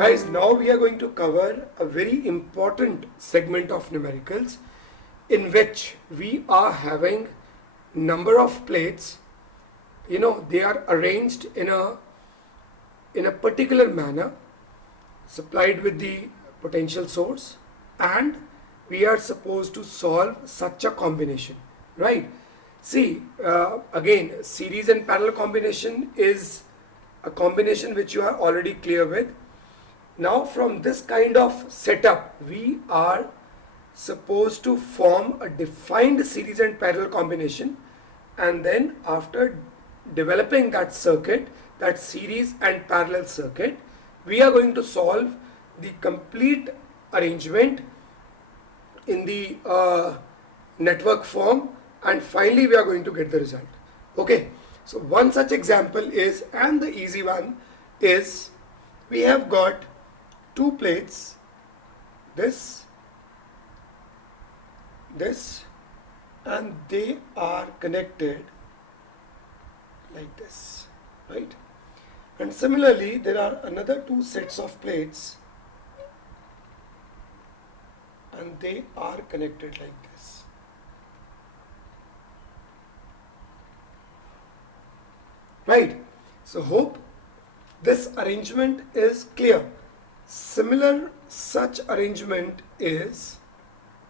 Guys, now we are going to cover a very important segment of numericals in which we are having number of plates. They are arranged in a particular manner, supplied with the potential source, and we are supposed to solve such a combination, right? See, again, series and parallel combination is a combination which you are already clear with. Now from this kind of setup, we are supposed to form a defined series and parallel combination, and then after developing that circuit, that series and parallel circuit, we are going to solve the complete arrangement in the network form, and finally we are going to get the result. Okay, so one such example is, and the easy one is, we have got two plates, this, and they are connected like this, right? And similarly, there are another two sets of plates, and they are connected like this. Right? So hope this arrangement is clear. Similar such arrangement is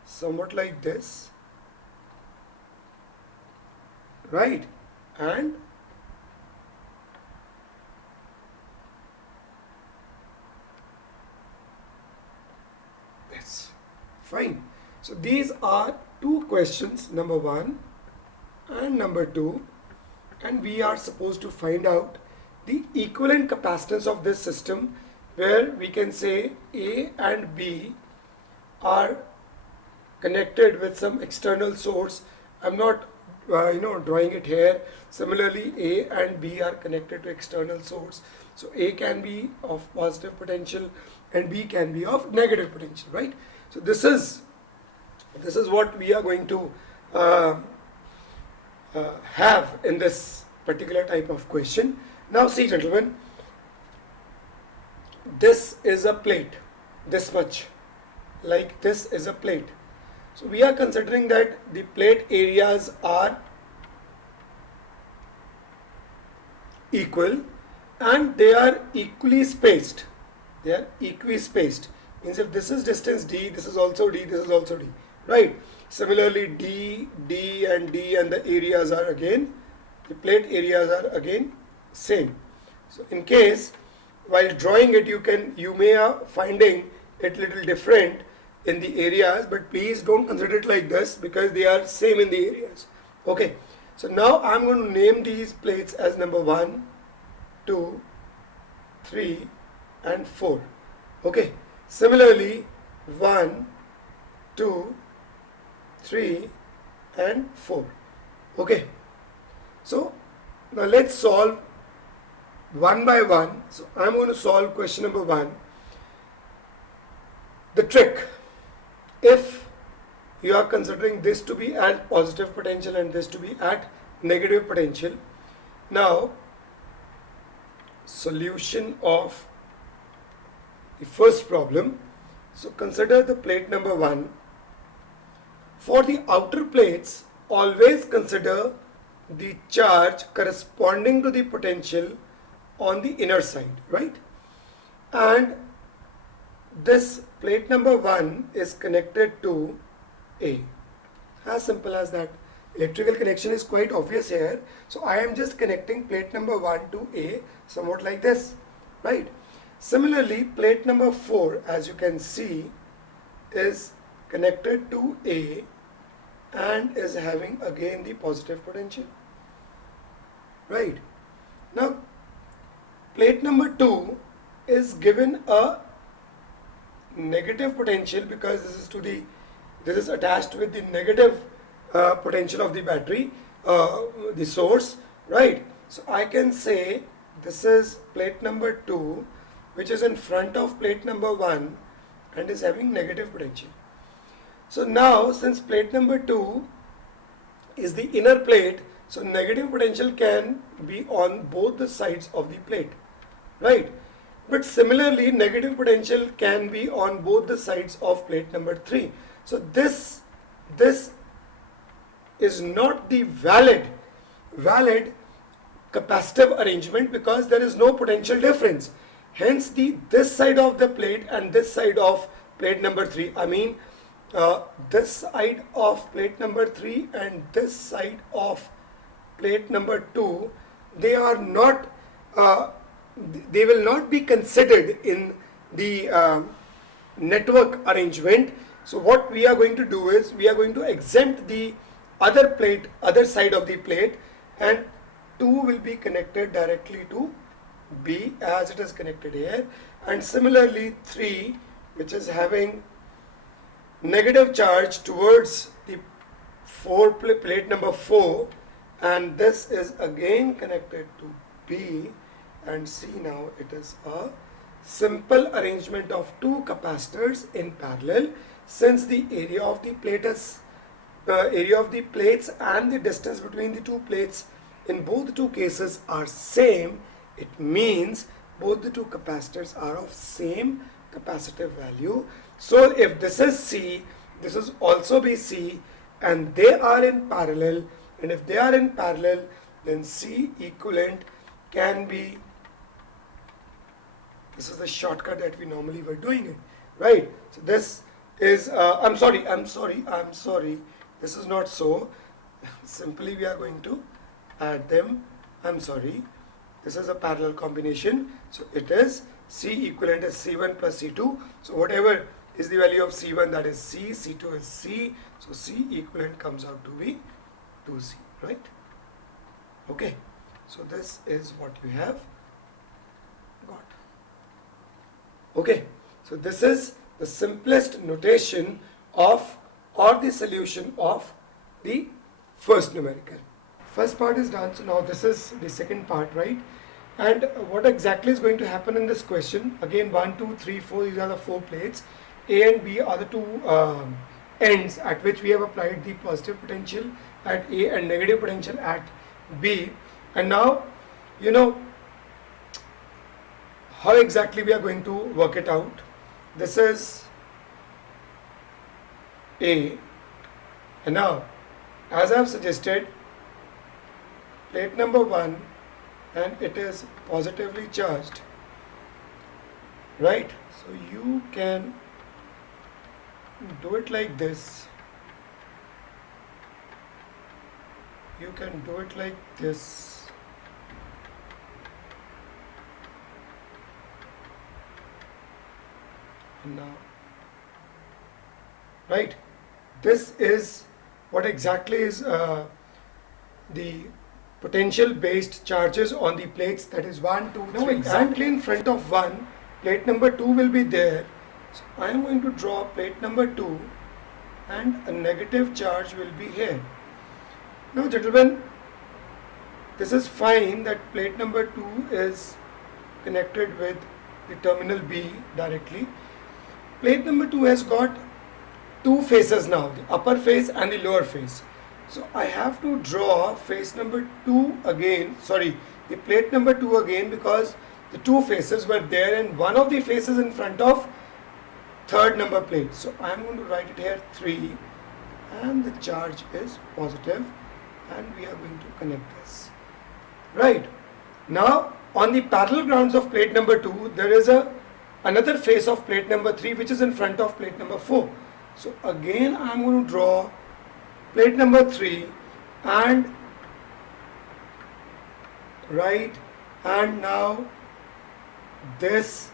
somewhat like this, right? And this. Fine. So these are two questions, number one and number two, and we are supposed to find out the equivalent capacitance of this system, where we can say A and B are connected with some external source. I'm not drawing it here. Similarly, A and B are connected to external source. So A can be of positive potential and B can be of negative potential, right? So this is what we are going to have in this particular type of question. Now see, gentlemen, this is a plate, this much, like this is a plate. So we are considering that the plate areas are equal and they are equally spaced. They are equispaced. Means if this is distance D, this is also D, this is also D, right? Similarly, D, D and D, and the areas are again, the plate areas are again same. So in case while drawing it, you may are finding it little different in the areas, but please don't consider it like this because they are same in the areas. Okay, so now I'm going to name these plates as number 1, 2, 3 and 4. Okay, similarly 1, 2, 3 and 4. Okay, so now let's solve one by one. So I'm going to solve question number 1. The trick, if you are considering this to be at positive potential and this to be at negative potential, now solution of the first problem. So consider the plate number 1. For the outer plates, always consider the charge corresponding to the potential on the inner side, right? And this plate number 1 is connected to A. As simple as that. Electrical connection is quite obvious here. So I am just connecting plate number 1 to A, somewhat like this, right? Similarly, plate number 4, as you can see, is connected to A and is having again the positive potential, right? Now plate number 2 is given a negative potential because this is attached with the negative potential of the battery, the source, right? So I can say this is plate number 2, which is in front of plate number 1 and is having negative potential. So now, since plate number 2 is the inner plate, so negative potential can be on both the sides of the plate, right? But similarly, negative potential can be on both the sides of plate number 3. So this is not the valid capacitive arrangement because there is no potential difference. Hence this side of the plate and this side of plate number 3, I mean this side of plate number 3 and this side of plate number 2, they are not they will not be considered in the network arrangement. So what we are going to do is we are going to exempt the other side of the plate, and 2 will be connected directly to B as it is connected here, and similarly 3, which is having negative charge towards the plate number 4, and this is again connected to B, and see now it is a simple arrangement of two capacitors in parallel. Since the area of the plate is area of the plates and the distance between the two plates in both the two cases are same, it means both the two capacitors are of same capacitive value. So if this is C, this is also be C, and they are in parallel, and if they are in parallel, then C equivalent can be, this is the shortcut that we normally were doing it, right? So this is I'm sorry, this is not so. Simply we are going to add them. I'm sorry, this is a parallel combination, so it is C equivalent is C1 plus C2. So whatever is the value of C1, that is C, C2 is C, so C equivalent comes out to be 2C, right? Okay, so this is what you have got. Okay, so this is the simplest notation of or the solution of the first numerical. First part is done, so now this is the second part, right? And what exactly is going to happen in this question? Again, 1, 2, 3, 4, these are the 4 plates. A and B are the two ends at which we have applied the positive potential at A and negative potential at B. And now, you know, how exactly we are going to work it out. This is A, and now as I have suggested, plate number 1, and it is positively charged, right? So you can do it like this, you can do it like this, and now, right, this is what exactly is the potential based charges on the plates, that is 1, 2, 3. Now exactly in front of 1, plate number 2 will be there. So I am going to draw plate number 2 and a negative charge will be here. Now gentlemen, this is fine that plate number 2 is connected with the terminal B directly. Plate number 2 has got two faces now, the upper face and the lower face. So I have to draw face number 2 again, sorry, the plate number 2 again, because the two faces were there and one of the faces in front of third number plate. So I am going to write it here 3, and the charge is positive, and we are going to connect this. Right. Now on the parallel grounds of plate number 2, there is another face of plate number 3 which is in front of plate number 4. So again I am going to draw plate number 3 and right, and now this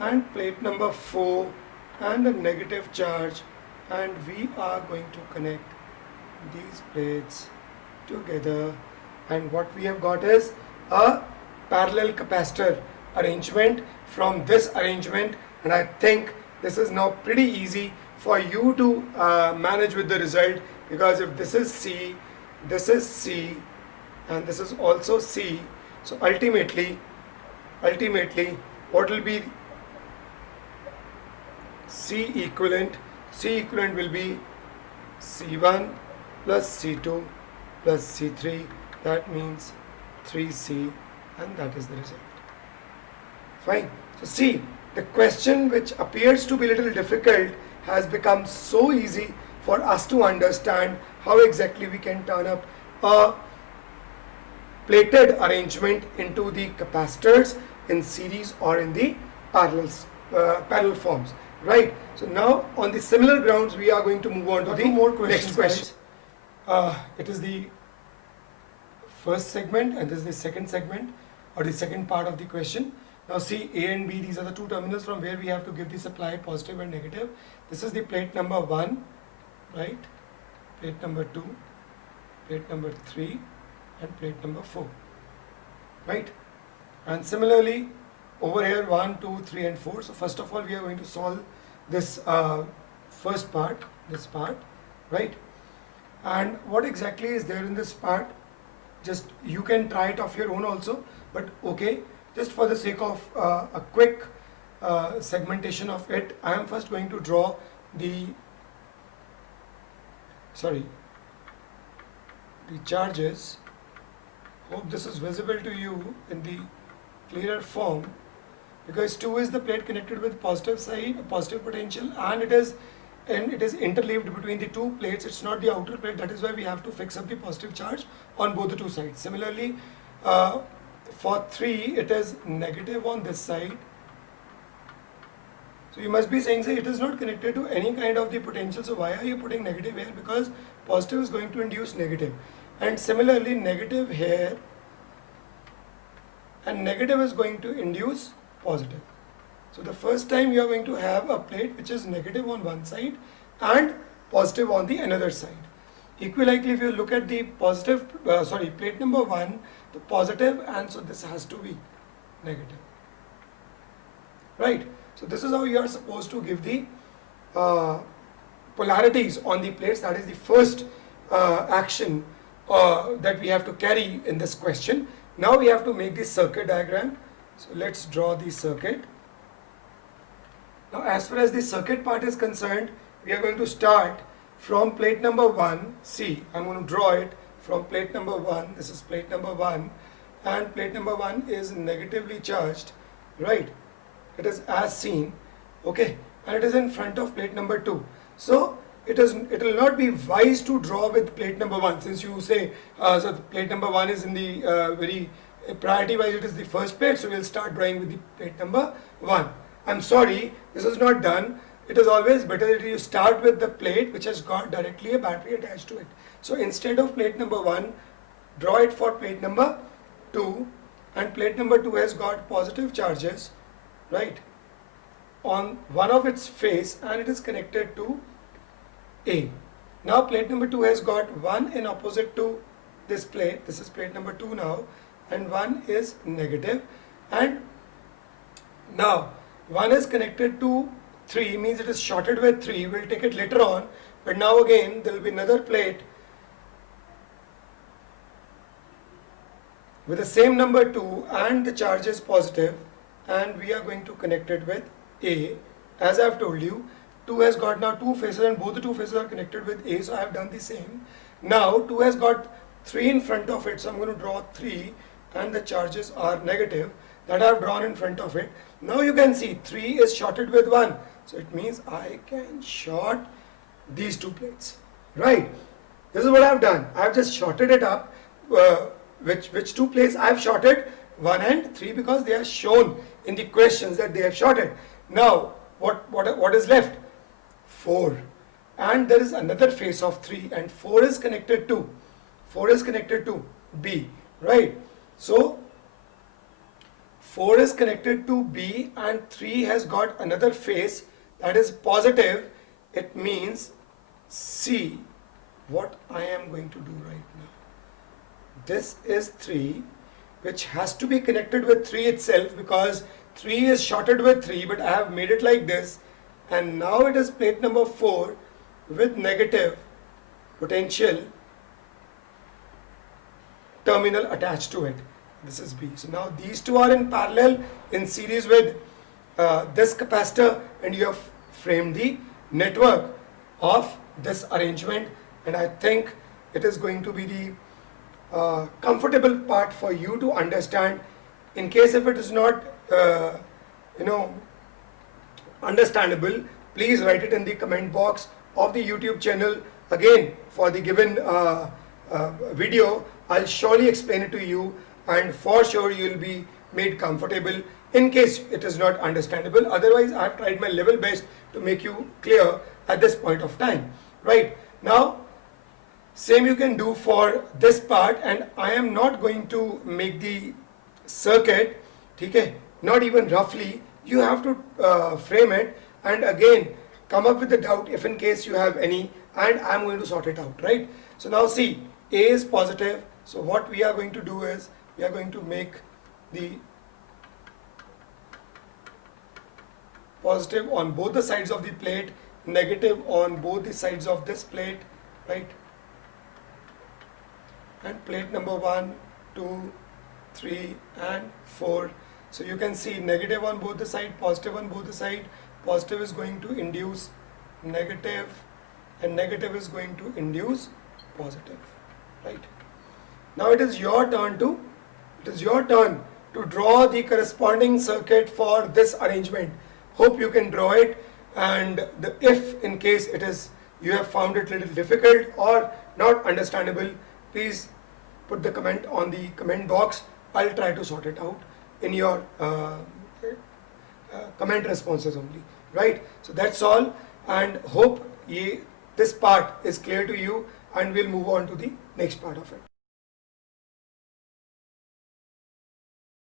and plate number 4 and a negative charge, and we are going to connect these plates together, and what we have got is a parallel capacitor arrangement from this arrangement. And I think this is now pretty easy for you to manage with the result, because if this is C, this is C, and this is also C, so ultimately what will be C equivalent? C equivalent will be C1 plus C2 plus C3, that means 3C, and that is the result. Fine. So see, the question which appears to be a little difficult has become so easy for us to understand how exactly we can turn up a plated arrangement into the capacitors in series or in the parallel forms, right? So now on the similar grounds we are going to move on to the next question. It is the first segment and this is the second segment or the second part of the question. Now see, A and B, these are the two terminals from where we have to give the supply positive and negative. This is the plate number 1, right? Plate number 2, plate number 3 and plate number 4, right? And similarly over here 1, 2, 3 and 4. So first of all we are going to solve this first part, this part, right? And what exactly is there in this part, just you can try it of your own also, but okay, just for the sake of a quick segmentation of it, I am first going to draw the charges. Hope this is visible to you in the clearer form, because 2 is the plate connected with positive side, positive potential, and it is interleaved between the two plates. It's not the outer plate, that is why we have to fix up the positive charge on both the two sides. Similarly, for 3 it is negative on this side. So you must be saying, say, it is not connected to any kind of the potential, so why are you putting negative here? Because positive is going to induce negative. And similarly, negative here and negative is going to induce positive. So the first time you are going to have a plate which is negative on one side and positive on the another side. Equally, if you look at the positive, plate number 1, the positive, and so this has to be negative, right? So this is how you are supposed to give the polarities on the plates. That is the first action that we have to carry in this question. Now we have to make the circuit diagram. So let's draw the circuit. Now as far as the circuit part is concerned, we are going to start from plate number 1. See, I'm going to draw it from plate number 1. This is plate number 1 and plate number 1 is negatively charged, right? It is as seen, okay, and it is in front of plate number 2. So it will not be wise to draw with plate number 1, since you say so plate number 1 is in the very priority wise, it is the first plate, so we'll start drawing with the plate number 1. I'm sorry, this is not done. It is always better that you start with the plate which has got directly a battery attached to it. So instead of plate number 1, draw it for plate number 2, and plate number 2 has got positive charges, right, on one of its face, and it is connected to A. Now plate number 2 has got 1 in opposite to this plate. This is plate number 2 now, and 1 is negative, and now 1 is connected to 3, means it is shorted with 3. We'll take it later on, but now again there will be another plate with the same number 2 and the charge is positive, and we are going to connect it with A. As I have told you, 2 has got now 2 faces and both the 2 faces are connected with A, so I have done the same. Now 2 has got 3 in front of it, so I'm going to draw 3 and the charges are negative, that I have drawn in front of it. Now you can see 3 is shorted with 1, so it means I can short these two plates, right? This is what I have done. I have just shorted it up. Which two plates I have shorted? 1 and 3, because they are shown in the questions that they have shorted. Now what is left? 4, and there is another face of 3, and 4 is connected to B, right? So 4 is connected to B and 3 has got another face that is positive. It means, see what I am going to do right now. This is 3, which has to be connected with 3 itself, because 3 is shorted with 3, but I have made it like this, and now it is plate number 4 with negative potential terminal attached to it. This is B. So now these two are in parallel in series with this capacitor, and you have framed the network of this arrangement, and I think it is going to be the comfortable part for you to understand. In case if it is not you know, understandable, please write it in the comment box of the YouTube channel. Again, for the given video, I'll surely explain it to you, and for sure you will be made comfortable in case it is not understandable. Otherwise, I've tried my level best to make you clear at this point of time. Right now, same you can do for this part, and I am not going to make the circuit, okay, not even roughly. You have to frame it and again come up with the doubt if in case you have any, and I'm going to sort it out, right? So now see, A is positive, so what we are going to do is we are going to make the positive on both the sides of the plate, negative on both the sides of this plate, right? And plate number 1, 2, 3 and 4. So you can see negative on both the side, positive on both the side. Positive is going to induce negative and negative is going to induce positive, right? Now it is your turn to draw the corresponding circuit for this arrangement. Hope you can draw it, and if in case it is you have found it little difficult or not understandable, please put the comment on the comment box. I'll try to sort it out in your comment responses only, right? So that's all, and hope this part is clear to you, and we'll move on to the next part of it.